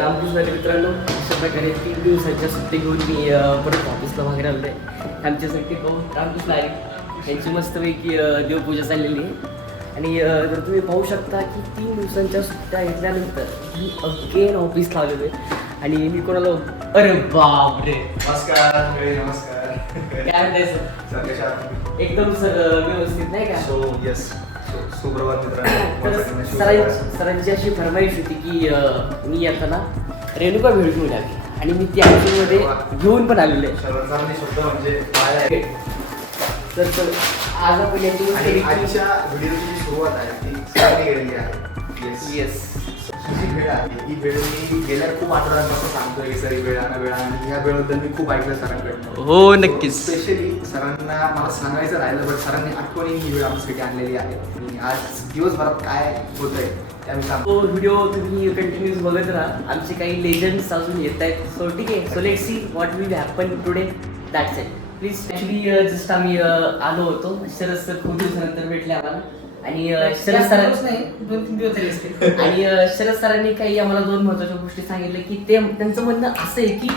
रामकृष्ण मित्रांनो, अशा प्रकारे 3 दिवसाच्या सुट्टी घेऊन मी परत ऑफिसला वगैरे आलो आहे. आमच्यासाठी बहुत रामकृष्ण आहे यांची मस्तपैकी देवपूजा चाललेली आहे. आणि जर तुम्ही पाहू शकता की 3 दिवसांच्या सुट्ट्या घेतल्यानंतर मी अगेन ऑफिस लावलेलो आहे. आणि मी कोणाला अरे बापरे नमस्कार. नमस्कार. काय म्हणताय एकदम सर व्यवस्थित नाही का? सो येस, सुप्रभात मित्रांनो. सरांची अशी फरमाईश होती की मी येताना रेणुका भेळ घेऊन आली आणि मी त्या मध्ये घेऊन पण आलेलो आहे. सर्वांनी शब्द म्हणजे काय आहे तर आज आपण आजच्या व्हिडिओची जी सुरुवात आहे ती सरांनी केलेली आहे. येस ही भेळ आहे. ही भेळ मी गेल्या खूप आठवड्यांपासून सांगतोय की सरी वेळा आणि या वेळेबद्दल मी खूप ऐकलं सरांकडनं. हो नक्कीच. स्पेशली सरांना मला सांगायचं राहिलं, पण सरांनी आठवणी ही वेळ आमच्यासाठी आणलेली आहे. आणि आज दिवसभरात काय होतंय त्यावेळी सांगतो. तो व्हिडिओ तुम्ही कंटिन्यूस बघत राहा. आमचे काही लेजंड्स अजून येत आहेत. सो ठीक आहे. So let's see what will happen today. That's it. Please. Actually just आम्ही आलो होतो. शरद सर खूप दिवसानंतर भेटले आम्हाला. आणि शरद सरांच नाही 2-3 दिवस झाले असते. आणि शरद सरांनी काही आम्हाला 2 महत्त्वाच्या गोष्टी सांगितल्या की त्यांचं म्हणणं असं आहे की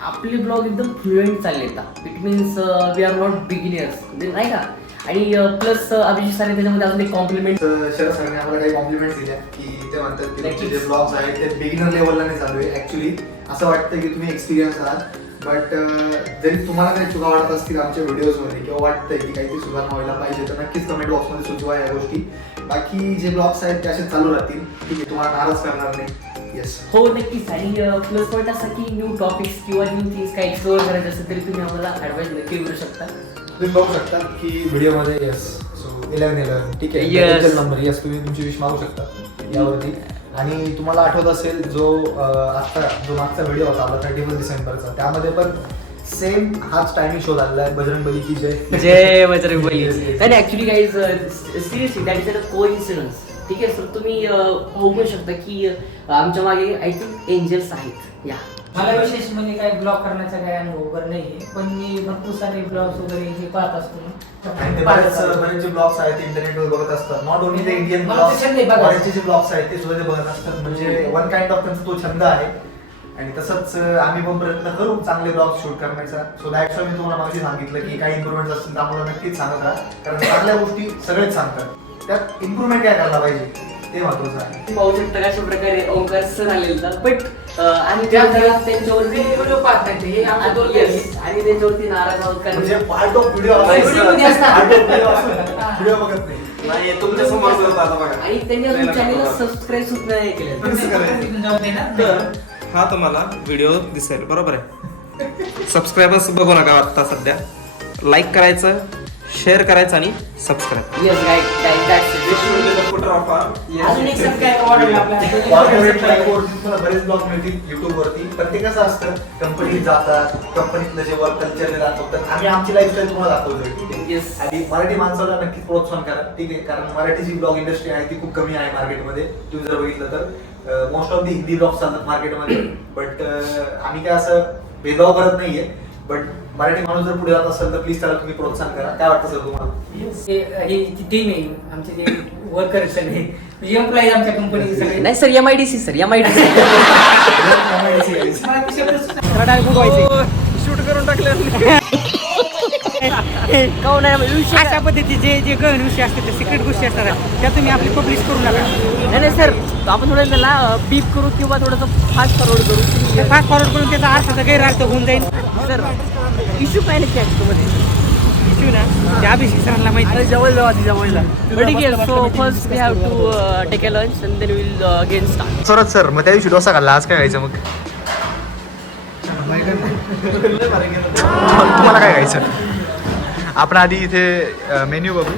आपले ब्लॉग एकदम फ्लुएंट चालले आहेत. It means we are not beginners नाही का? आणि प्लस अभिजित सर त्याच्यामध्ये अजून एक कॉम्प्लिमेंट. शरद सरांनी आम्हाला काही कॉम्प्लिमेंट्स दिल्या की ते म्हणतात की तुमचे जे ब्लॉग्स आहेत ते बिगिनर लेवलला नाही चालू आहे. ऍक्च्युली असं वाटतं की तुम्ही एक्सपिरियन्स आहात, बट जरी तुम्हाला काही चुका वाटत असतील आमच्या व्हिडिओजमध्ये किंवा वाटतंय की काहीतरी सुधारणा व्हायला पाहिजे तर नक्कीच कमेंट बॉक्समध्ये सुचवा या गोष्टी. बाकी जे ब्लॉग्स आहेत ते असे चालू राहतील. ठीक आहे, तुम्हाला नाराज करणार नाही. येस हो नक्कीच. आणि प्लस पॉईंट असा की न्यू टॉपिक्स किंवा न्यू थिंग्स काही एक्सप्लोअर करायचे असेल तरी तुम्ही आम्हाला ॲडवाइस नक्की करू शकता. तुम्ही बघू शकता की व्हिडिओमध्ये येस सो 11 ठीक आहे. Yes. नंबर येस तुम्ही तुमची विश मागू शकता यावरती. आणि तुम्हाला आठवत असेल जो मागचा व्हिडिओ होता आपला 31 डिसेंबरचा, त्यामध्ये पण सेम हाच टायमिंग शो झालेला आहे. बजरंगबली की जय. जय बजरंगबली. नाही actually guys seriously that is a coincidence. ठीक आहे सर, तुम्ही पाहू पण शकता की आमच्या मागे आय थिंक एंजल्स आहेत. या मला विशेष म्हणजे काय ब्लॉग करण्याचा काय अनुभव वगैरे नाहीये, पण मी भरपूर सारे ब्लॉग्स वगैरे हे पाहत असतो. आणि ते बरेच जे ब्लॉग्स आहेत इंटरनेटवर बघत असतात. नॉट ओनली द इंडियन मला ते छंद आहे बघायचा. ब्लॉग्स, जे ब्लॉग्स आहेत ते सुद्धा ते बघत असतात. म्हणजे वन काइंड ऑफ त्यांचा तो छंद आहे. आणि तसंच आम्ही पण प्रयत्न करू चांगले ब्लॉग शूट करण्याचा. सो दॅट्स वाय मी तुम्हाला मागे सांगितलं की काही इम्प्रुव्हमेंट असतील तर आम्हाला नक्कीच सांगत राहा, कारण चांगल्या गोष्टी सगळेच सांगतात. त्यात इम्प्रुव्हमेंट काय करायला पाहिजे ते महत्वाचं आहे. पाहू शकता अशा प्रकारे ओंकार सर आलेला. बट आणि त्यांच्यावरती व्हिडिओ पाहत नाही हे आमच्या दोन Yes. आणि त्यांच्यावरती नाराज आहोत कारण म्हणजे पार्ट ऑफ व्हिडिओ व्हिडिओमध्ये असतात. व्हिडिओ बघत नाही. तुमच्या समोर होता आता बघा. आणि त्यांनी अजून चॅनलला सबस्क्राईब सुद्धा नाही केलं. तर हा तुम्हाला व्हिडिओ दिसेल, बरोबर आहे. सबस्क्रायबर्स बघू नका आता सध्या. लाईक करायचं, शेअर करायचं आणि सबस्क्राईब. येस गाईज अजून एक सबस्क्राईब वाढवलं आपल्याला. बरेच ब्लॉग मिळतील युट्यूब वरती. प्रत्येक असं असतं कंपनीत जातात, कंपनीतलं जे वर्क कल्चर दाखवतात. आम्ही आमची लाईफस्टाईल तुम्हाला दाखवतोय. ठीक आहे. येस. आणि मराठी माणसाला नक्कीच प्रोत्साहन करा. ठीक आहे, कारण मराठी जी ब्लॉग इंडस्ट्री आहे ती खूप कमी आहे मार्केटमध्ये. तुम्ही जर बघितलं तर most of the Hindi blog चालतात मार्केटमध्ये. बट आम्ही काय असं भेदभाव करत नाहीये. बट मराठी माणूस जर पुढे जात असेल तर प्लीज त्याला तुम्ही प्रोत्साहन करा. काय वाटतं सर तुम्हाला? ही टीम आहे आमचे जे वर्कर सगळे म्हणजे एम्प्लॉई आमच्या कंपनीचे सगळे. नाही sir MIDC sir MIDC. Shoot करून टाकले. अशा पद्धतीचे जे गहन विषय असतात त्या सिक्रेट गोष्टी असतात त्या तुम्ही आपली पब्लिश करू नका. नाही सर, आपण थोडं त्याला बीप करू किंवा थोडंसं फास्ट फॉरवर्ड करू. फास्ट फॉरवर्ड करून त्याचा अर्थाचा गैरअर्थ होऊन जाईल. सर इश्यू काय नक्की ॲक्टमध्ये इश्यू ना त्या अभिषेक सरांना माहिती. जवळ ठीक आहे. So first we have to take a lunch and then will again start. Sarat sir, मग त्या दिवशी डोसा खाल्ला, आज काय खायचं मग? तुम्हाला काय खायचं? आपण आधी इथे मेन्यू बघू.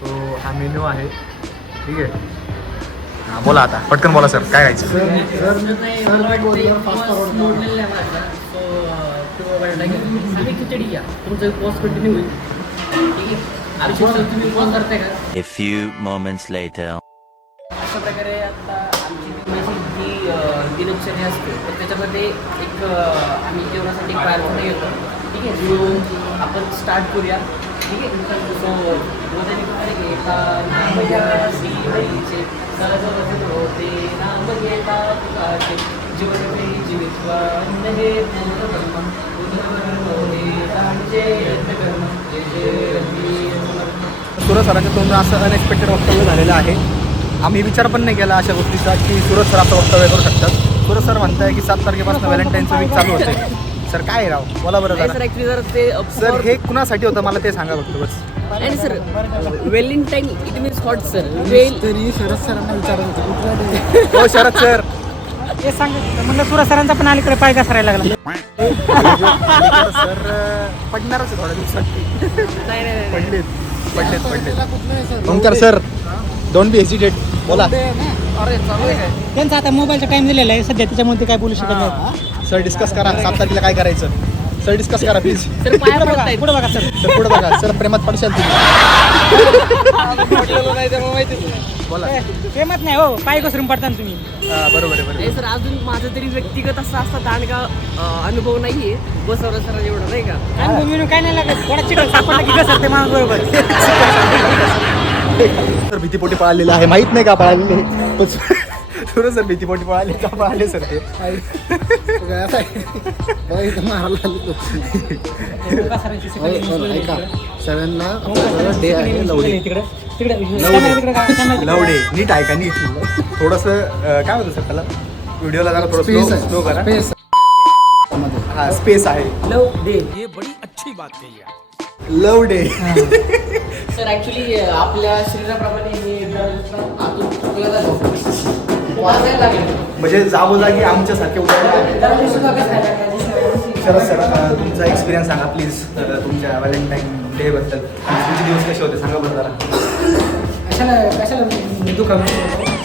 तो हा मेन्यू आहे. ठीक आहे, हां बोला आता पटकन बोला सर, काय खायचं? खिचडी घ्या, तुमचं पोस्ट कंटिन्यू होईल. ठीक आहे. तुम्ही पोस्ट करताय का? A few moments later. अशा प्रकारे आता आमची जी दिनचर्या असते तर त्याच्यामध्ये एक आम्ही जेवणासाठी प्रार्थना घेतो. ठीक आहे, जो आपण स्टार्ट करूया. ठीक आहे. सो एका नाम घ्या श्री हरीचे, सहज होते नाम घेता तुकाचे, जीवनमे जीवित्वा अन्नहे पूर्णब्रह्मं पूर्णब्रह्मोदेतांचे यज्ञकर्म जय जय रवी. सूरज सरांच्या तोंडून असं अनएक्सपेक्टेड वक्तव्य झालेलं आहे. आम्ही विचार पण नाही केला अशा गोष्टीचा की सूरज सर असं वक्तव्य करू शकतात. सूरज सर म्हणताय की 7 तारखेपासून व्हॅलेंटाईनचं वीक चालू होते. सर काय राव बोला बरं नाही जरा. सर ॲक्च्युली जर ते सर हे कुणासाठी होतं मला ते सांगा फक्त बस. आणि sir Valentine it means hot sir well तरी शरद सरांना विचारत होते कुठल्या day? हो शरद सर. हे सांग म्हणलं सूरज सरांचा पण अलीकडे पाय घसरायला लागला. सर पडणारच आहे थोड्या दिवसात. नाही नाही पडलेत. त्याला कुठलं आहे सर? Omkar sir don't be hesitate बोला. Day आहे ना? अरे चालू आहे काय त्यांचा आता मोबाईलचा टाइम दिलेला आहे सध्या, त्याच्यामुळे ते काय बोलू शकत नाही. सर डिस्कस करा 7 तारखेला काय करायचं. सर डिस्कस करा प्लीज. सर पाया पडतायत. पुढे बघा सर. तर पुढे बघा सर प्रेमात पडशाल तुम्ही. बोला. फेमत नाही हो, पाय घसरून पडता ना तुम्ही. बरोबर आहे नाही सर अजून माझं तरी व्यक्तिगत असा दांडगा अनुभव नाहीये बसवलं सर एवढं नाही का. आणि म्हणून काय नाही लागत, थोडा चिकन सापडला की घसरते माणूस बरोबर. सर भीतीपोटी पळालेलं आहे. माहित नाही का पळालेले पण सूरज सर भीतीपोटी पळाले का पळाले सर ते. तो काय असा आहे? बघा इथं मारायला आली तो. घसरायची होय, सगळी होय, सोय ऐका. तिकडे. सगळ्यांना हो, घसरायची डे सगळी आहे सोय लवडे. तिकडे. तिकडे लवडे. तिकडे लवडे नीट आहे का नीट थोडंसं काय म्हणतो सर त्याला व्हिडिओला जरा थोडं Space स्लो आहे. स्लो करा. Space मध्ये. हा स्पेस आहे. लव डे. लव डे. सर ॲक्च्युली आपल्या शरीराप्रमाणे हे आतून चुकलं झालं. वाजायला लागलं. म्हणजे जागोजागी आमच्यासारखे उदाहरण शरद सर तुमचा एक्सपिरियन्स सांगा प्लीज तुमच्या व्हॅलेंटाईन डे बद्दल. तुमचे दिवस कसे होते सांगा बरं जरा. कशाला दुखावं.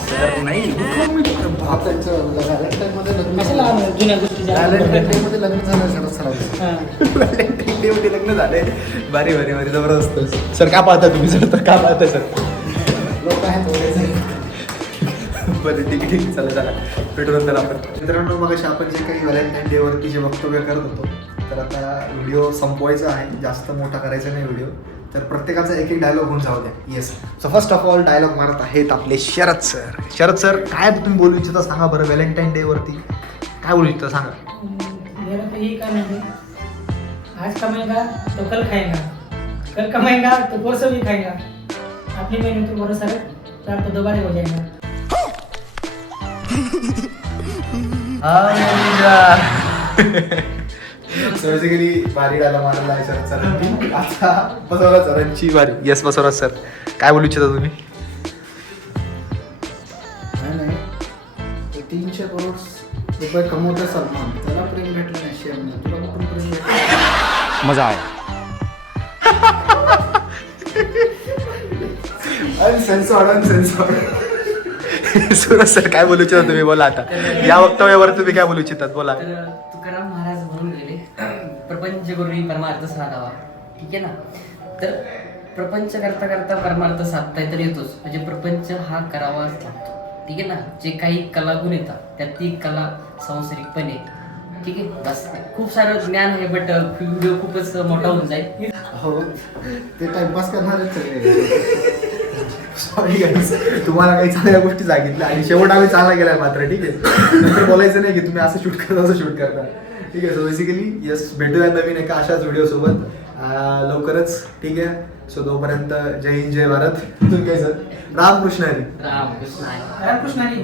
सर नाही त्यांचं व्हॅलेंटाईन मध्ये लग्न कशाला झालं. जुन्या गोष्टी व्हॅलेंटाईन डे मध्ये लग्न झालं शरद सरांचं. व्हॅलेंटाईन डे मध्ये लग्न झाले. भारी भारी भारी जबरदस्त. सर का पाहता तुम्ही सर तर का पाहता सर. लोक आहेत थोडेसे. बरं ठीक आहे ठीक आहे चला चला भेटू नंतर आपण. मित्रांनो मग आपण जे काही व्हॅलेंटाईन डे वरती जे वक्तव्य करत होतो तर आता व्हिडिओ संपवायचा आहे. जास्त मोठा करायचा नाही व्हिडिओ. तर प्रत्येकाचा एक एक डायलॉग होऊन जाऊ द्या. Yes so first of all dialogue मारत आहेत आपले शरद सर. शरद सर काय तुम्ही बोलू इच्छिता सांगा बरं. व्हॅलेंटाईन डे वरती काय बोलू इच्छिता सांगा. यही काय म्हणजे आज कमाएगा तो कल खाएगा, कल कमाएगा तो परसों भी खाएगा. अपनी मेहनत पर भरोसा रख, प्यार तो दोबारा हो जाएगा. बेसिकली भारी डायलॉग मारला आहे शरद सरांनी. आता बसवराज सरांची भारी. येस बसवराज सर काय बोलू इच्छिता तुम्ही. नाही ते 300 करोड रुपये कमवतोय सलमान, त्याला प्रेम भेटलं नाही शेअरने. तुला कुठून प्रेम भेटलं? मजा आया. सूरज सर काय बोलू इच्छिता तुम्ही बोला आता. या वक्तव्यावर तुम्ही काय बोलू इच्छितात बोला. तर तुकाराम महाराज म्हणून गेले प्रपंच गुरुनी परमार्थ साधावा. ठीक आहे ना. तर प्रपंच करता करता परमार्थ साधता तर येतोच. म्हणजे प्रपंच हा करावाच लागतो. ठीक आहे ना. जे काही कलागुण येतात त्यात ती कला सांसारिकपणे ठीक आहे बस. खूप सारं ज्ञान आहे बट व्हिडिओ खूपच मोठा होऊन जाईल. हो ते टाइमपास करणारच सगळे. सॉरी गाईज तुम्हाला काही चांगल्या गोष्टी सांगितल्या आणि शेवट आम्ही चांगला गेलाय मात्र. ठीक आहे नंतर बोलायचं नाही की तुम्ही असं शूट करता असं शूट करता. ठीक आहे सो बेसिकली येस भेटूया नवीन एका अशाच व्हिडिओसोबत लवकरच. ठीक आहे सो तोपर्यंत जय हिंद जय भारत. तुम्ही काय सर रामकृष्ण हरी. रामकृष्ण आहे. रामकृष्ण हरी.